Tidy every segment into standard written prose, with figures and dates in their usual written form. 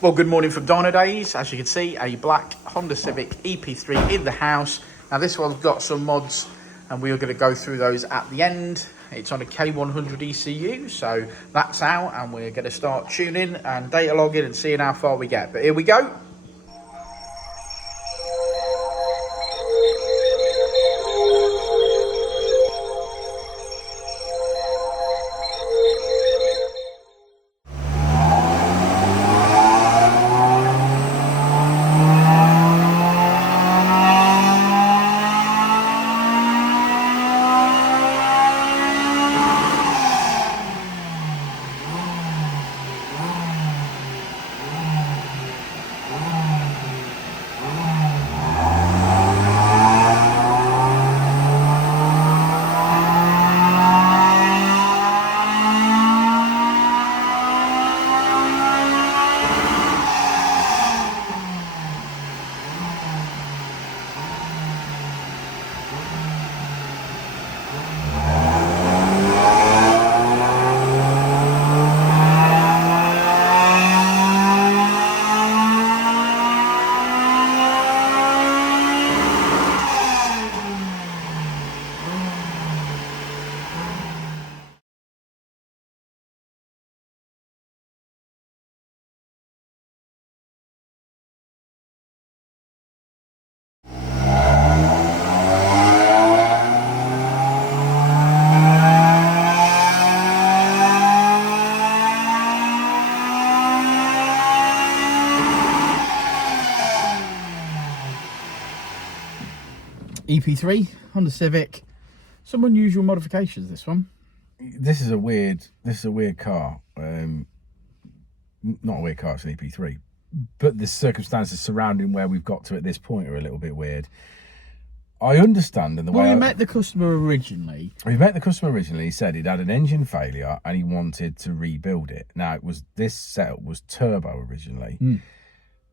Well, good morning from Dynodaze. As you can see, a black Honda Civic EP3 in the house. Now this one's got some mods and we are going to go through those at the end. It's on a K100 ECU, so that's out and we're going to start tuning and data logging and seeing how far we get. But here we go. EP3 Honda Civic. Some unusual modifications. This one. This is a weird car. Not a weird car. It's an EP3, but the circumstances surrounding where we've got to at this point are a little bit weird. I understand in the way we met the customer originally. We met the customer originally. He said he'd had an engine failure and he wanted to rebuild it. Now this setup was turbo originally.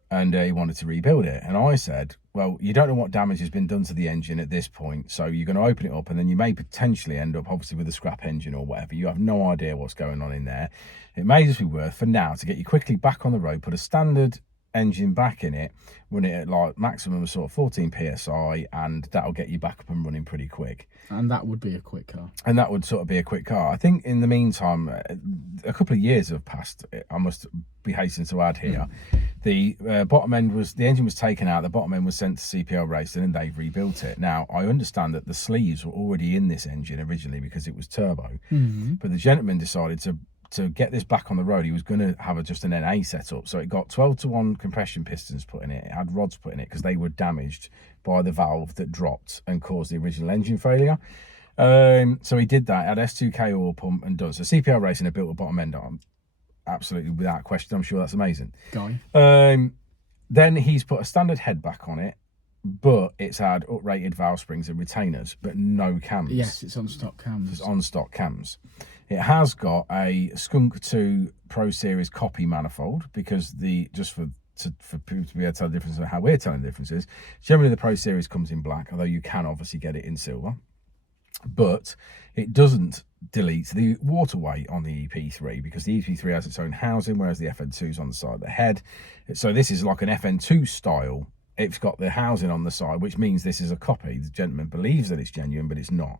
And he wanted to rebuild it. And I said, well, you don't know what damage has been done to the engine at this point, so you're going to open it up and then you may potentially end up, obviously, with a scrap engine or whatever. You have no idea what's going on in there. It may just be worth, for now, to get you quickly back on the road, put a standard engine back in it, run it at like maximum of sort of 14 PSI, and that'll get you back up and running pretty quick. And that would be a quick car. And that would sort of be a quick car. I think in the meantime, a couple of years have passed. I must be hastened to add here. The bottom end the engine was taken out, the bottom end was sent to CPL Racing and they've rebuilt it. Now, I understand that the sleeves were already in this engine originally because it was turbo. But the gentleman decided to get this back on the road. He was going to have just an NA setup. So it got 12-to-1 compression pistons put in it. It had rods put in it because they were damaged by the valve that dropped and caused the original engine failure. So he did that, had S2K oil pump and done. So CPL Racing had built a bottom end on. Absolutely, without question. I'm sure that's amazing. Guy. Then he's put a standard head back on it, but it's had uprated valve springs and retainers, but no cams. Yes, it's on stock cams. It's on stock cams. It has got a Skunk2 Pro Series copy manifold because for people to be able to tell the difference of how we're telling the differences. Generally, the Pro Series comes in black, although you can obviously get it in silver. But it doesn't delete the waterway on the EP3 because the EP3 has its own housing, whereas the FN2 is on the side of the head. So this is like an FN2 style. It's got the housing on the side, which means this is a copy. The gentleman believes that it's genuine, but it's not.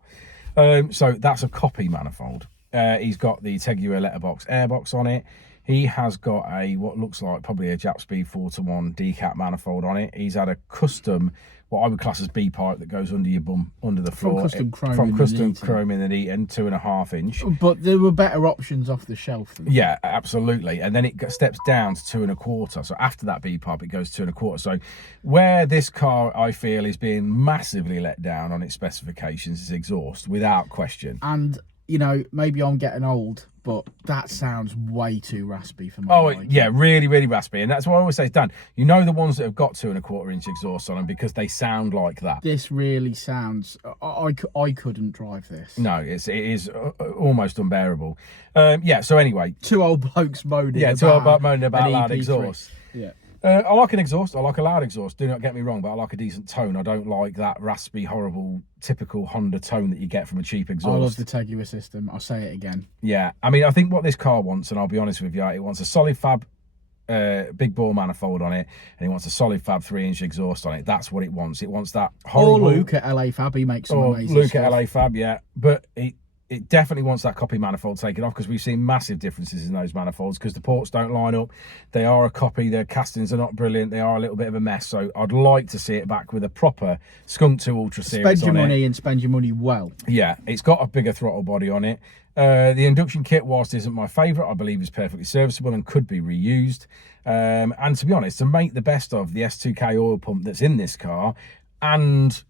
So that's a copy manifold. He's got the Tegiwa letterbox airbox on it. He has got what looks like probably a Japspeed 4-to-1 Decat manifold on it. He's had a custom, what I would class as B pipe that goes under your bum, under the floor. From chrome in the Eaton, 2.5 inch. But there were better options off the shelf than yeah, absolutely. And then it steps down to 2.25. So after that B pipe, it goes 2.25. So where this car, I feel, is being massively let down on its specifications is exhaust, without question. And you know, maybe I'm getting old, but that sounds way too raspy for my liking. Yeah, really, really raspy. And that's what I always say, Dan, you know the ones that have got 2.25 inch exhaust on them because they sound like that. This really sounds, I couldn't drive this. No, it is almost unbearable. Yeah, so anyway. Two old blokes moaning about loud exhaust. Yeah. I like an exhaust. I like a loud exhaust. Do not get me wrong, but I like a decent tone. I don't like that raspy, horrible, typical Honda tone that you get from a cheap exhaust. I love the Tegiwa system. I'll say it again. Yeah. I mean, I think what this car wants, and I'll be honest with you, it wants a solid fab big bore manifold on it, and he wants a solid fab 3-inch exhaust on it. That's what it wants. It wants that horrible... Or Luke at LA Fab, he makes some amazing Luke stuff. at LA Fab, yeah. But it definitely wants that copy manifold taken off, because we've seen massive differences in those manifolds because the ports don't line up. They are a copy, their castings are not brilliant, they are a little bit of a mess. So I'd like to see it back with a proper Skunk2 Ultra Series Spend your money and spend your money well. Yeah, it's got a bigger throttle body on it. The induction kit, whilst isn't my favourite, I believe is perfectly serviceable and could be reused. And to be honest, to make the best of the S2K oil pump that's in this car and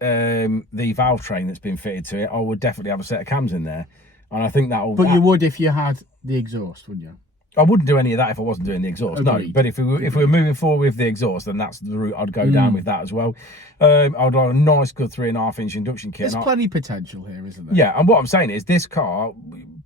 the valve train that's been fitted to it, I would definitely have a set of cams in there. And I think that'll... But you would if you had the exhaust, wouldn't you? I wouldn't do any of that if I wasn't doing the exhaust. Agreed. No, but if we were moving forward with the exhaust, then that's the route I'd go down with that as well. I'd like a nice, good 3.5-inch induction kit. There's plenty of potential here, isn't there? Yeah, and what I'm saying is this car,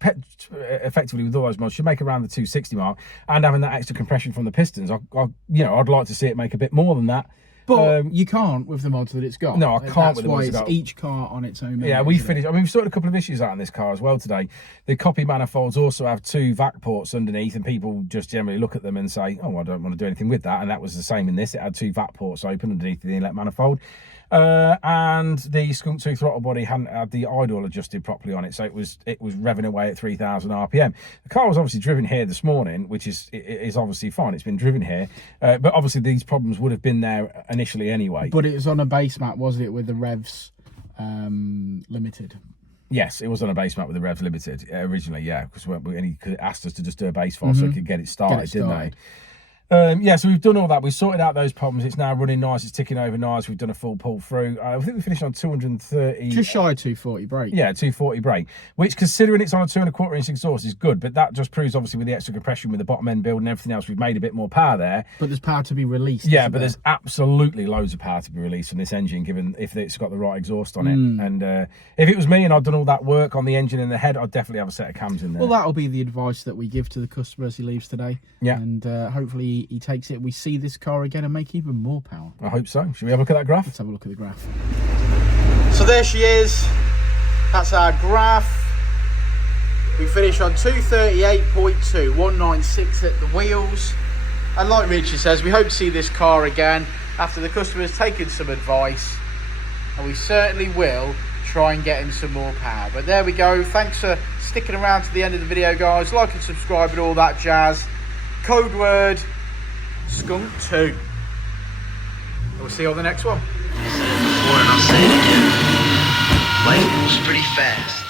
effectively with all those mods, should make around the 260 mark, and having that extra compression from the pistons, I'd like to see it make a bit more than that. But you can't with the mods that it's got. No, I can't with the mods it's why it's each car on its own. Yeah, we finished. I mean, we've sorted a couple of issues out in this car as well today. The copy manifolds also have 2 vac ports underneath, and people just generally look at them and say, oh, I don't want to do anything with that. And that was the same in this. It had 2 vac ports open underneath the inlet manifold. And the Skunk2 throttle body hadn't had the idle adjusted properly on it, so it was revving away at 3,000 RPM. The car was obviously driven here this morning, which is obviously fine. It's been driven here, but obviously these problems would have been there initially anyway. But it was on a base map, wasn't it, with the revs limited? Yes, it was on a base map with the revs limited originally. Yeah, because he asked us to just do a base file so we could get it started, didn't they? Yeah, so we've done all that. We've sorted out those problems. It's now running nice. It's ticking over nice. We've done a full pull through. I think we finished on 230. Just shy of 240 brake. Yeah, 240 brake, which, considering it's on a 2.25-inch exhaust, is good. But that just proves, obviously, with the extra compression, with the bottom end build and everything else, we've made a bit more power there. But there's power to be released. Yeah, but there's absolutely loads of power to be released from this engine, given if it's got the right exhaust on it. And if it was me and I'd done all that work on the engine and the head, I'd definitely have a set of cams in there. Well, that'll be the advice that we give to the customer as he leaves today. Yeah. And hopefully he takes it. We see this car again and make even more power. I hope so. Should we have a look at that graph? Let's have a look at the graph. So there she is. That's our graph. We finish on 238.2, 196 at the wheels. And like Richie says, we hope to see this car again after the customer's taken some advice. And we certainly will try and get him some more power. But there we go. Thanks for sticking around to the end of the video, guys. Like and subscribe and all that jazz. Code word Skunk2. We'll see you on the next one. Before and I'll say it again. Life moves pretty fast.